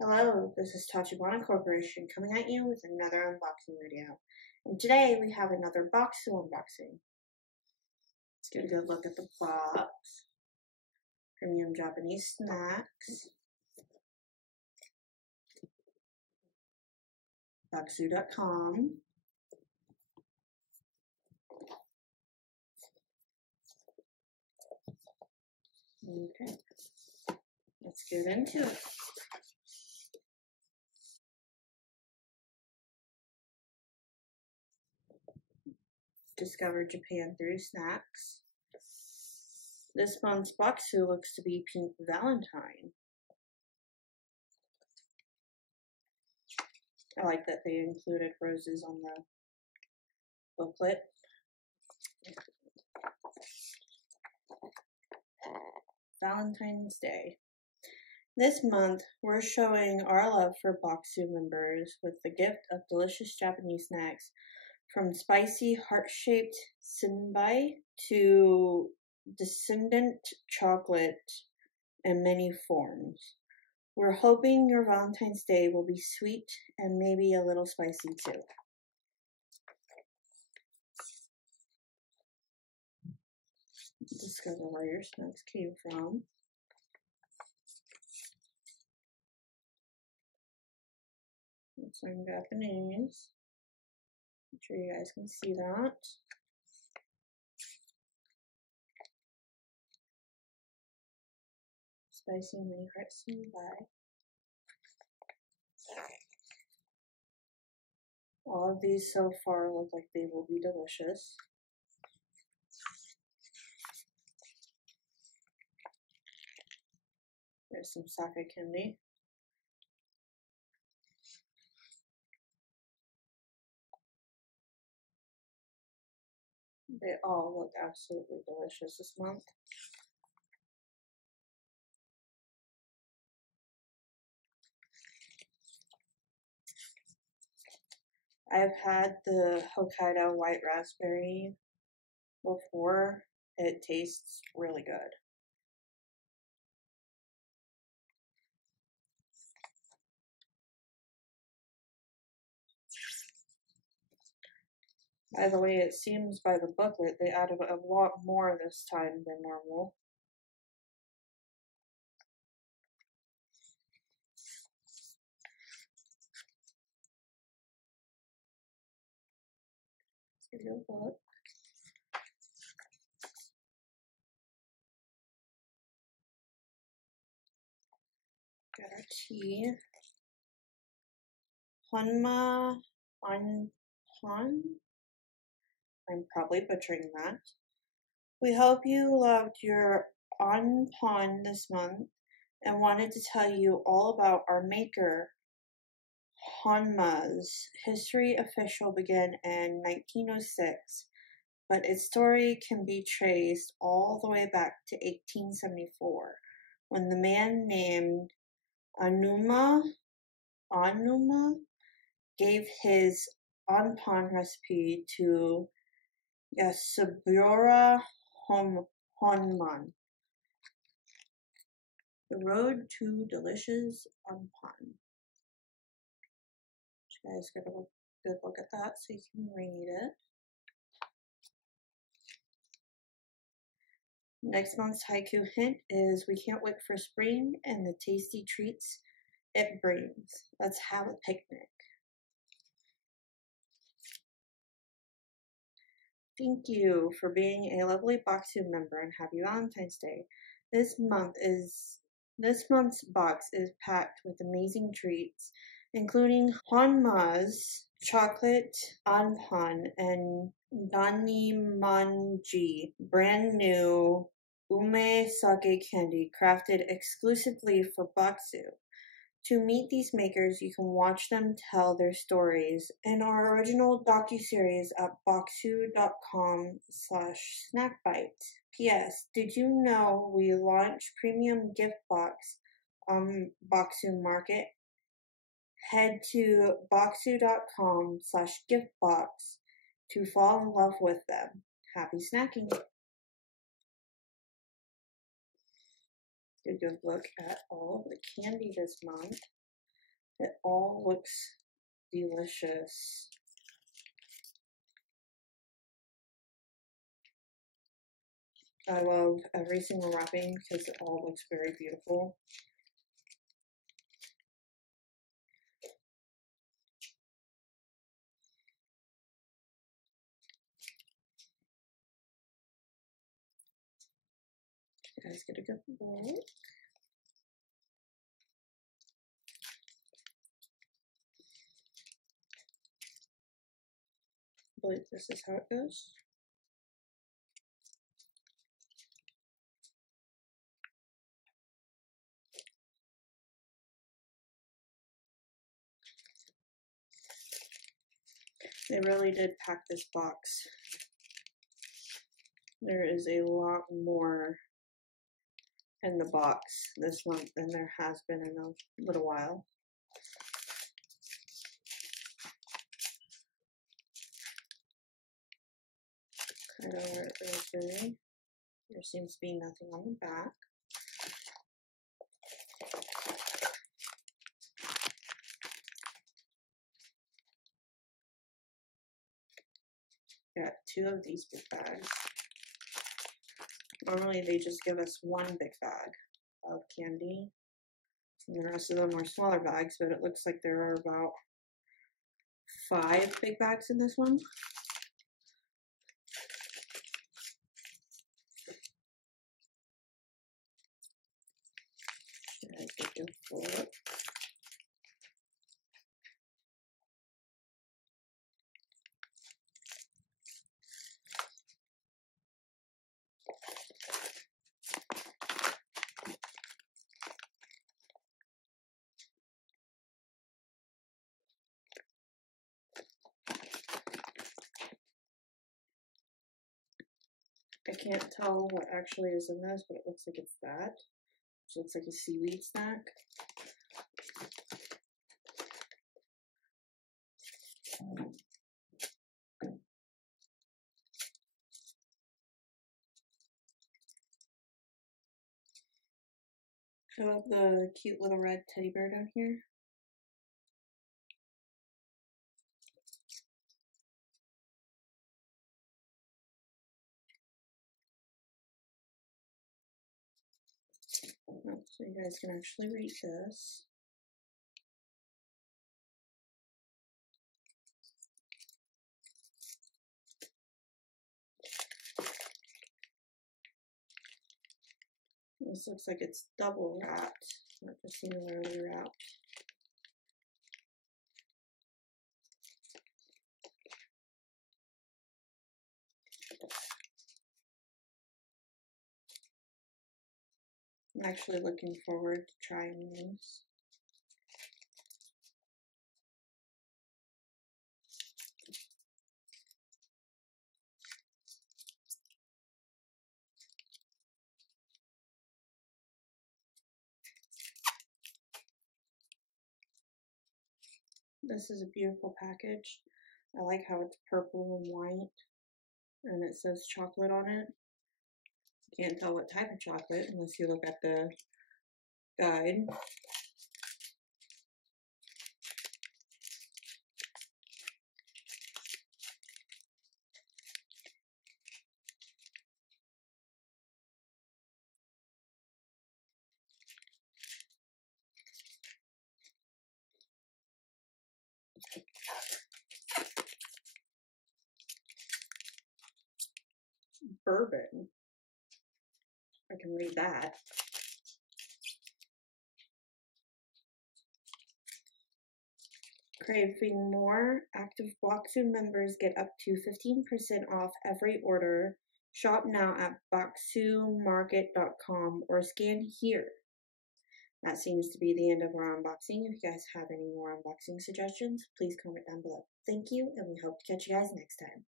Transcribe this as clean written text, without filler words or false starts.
Hello, this is Tachibana Corporation coming at you with another unboxing video. And today we have another Bokksu unboxing. Let's get a good look at the box. Premium Japanese snacks. Bokksu.com. Okay, let's get into it. Discover Japan through snacks. This month's Bokksu looks to be Pink Valentine. I like that they included roses on the booklet. Valentine's Day. This month, we're showing our love for Bokksu members with the gift of delicious Japanese snacks, from spicy heart-shaped senbei to descendant chocolate in many forms. We're hoping your Valentine's Day will be sweet and maybe a little spicy too. Discover where your snacks came from. It's in Japanese. I'm sure you guys can see that. Spicy mini heart senbei. All of these so far look like they will be delicious. There's some sake candy. They all look absolutely delicious this month. I've had the Hokkaido white raspberry before. It tastes really good. By the way, it seems by the booklet they added a lot more this time than normal. Let's give you a look. Got our tea. Honma Anpon. I'm probably butchering that. We hope you loved your Anpon this month and wanted to tell you all about our maker, Honma's history official began in 1906, but its story can be traced all the way back to 1874, when the man named Anuma gave his Anpon recipe to Yasubura Honman. The road to delicious Anpon. You guys get a good look at that so you can read it. Next month's haiku hint is we can't wait for spring and the tasty treats it brings. Let's have a picnic. Thank you for being a lovely Bokksu member and happy Valentine's Day. This month's box is packed with amazing treats, including Honma's chocolate Anpon and Danimanji, brand new ume sake candy crafted exclusively for Bokksu. To meet these makers, you can watch them tell their stories in our original docuseries at bokksu.com/snackbite. P.S. Did you know we launched Premium Gift Box on Bokksu Market? Head to bokksu.com/giftbox to fall in love with them. Happy snacking! A good look at all of the candy this month. It all looks delicious. I love every single wrapping because it all looks very beautiful. You guys get a good look. I believe this is how it goes. They really did pack this box. There is a lot more in the box this month than there has been in a little while. Kind of where it goes there. There seems to be nothing on the back. Got 2 of these big bags. Normally they just give us 1 big bag of candy. And the rest of them are smaller bags, but it looks like there are about 5 big bags in this one. Should I take a look? I can't tell what actually is in this, but it looks like it's that. Which looks like a seaweed snack. I love the cute little red teddy bear down here. So you guys can actually read this. This looks like it's double wrapped, not just singularly wrapped. I'm actually looking forward to trying these. This is a beautiful package. I like how it's purple and white, and it says chocolate on it. You can't tell what type of chocolate unless you look at the guide. Bourbon. I can read that. Craving more? Active Bokksu members get up to 15% off every order. Shop now at bokksumarket.com or scan here. That seems to be the end of our unboxing. If you guys have any more unboxing suggestions, please comment down below. Thank you, and we hope to catch you guys next time.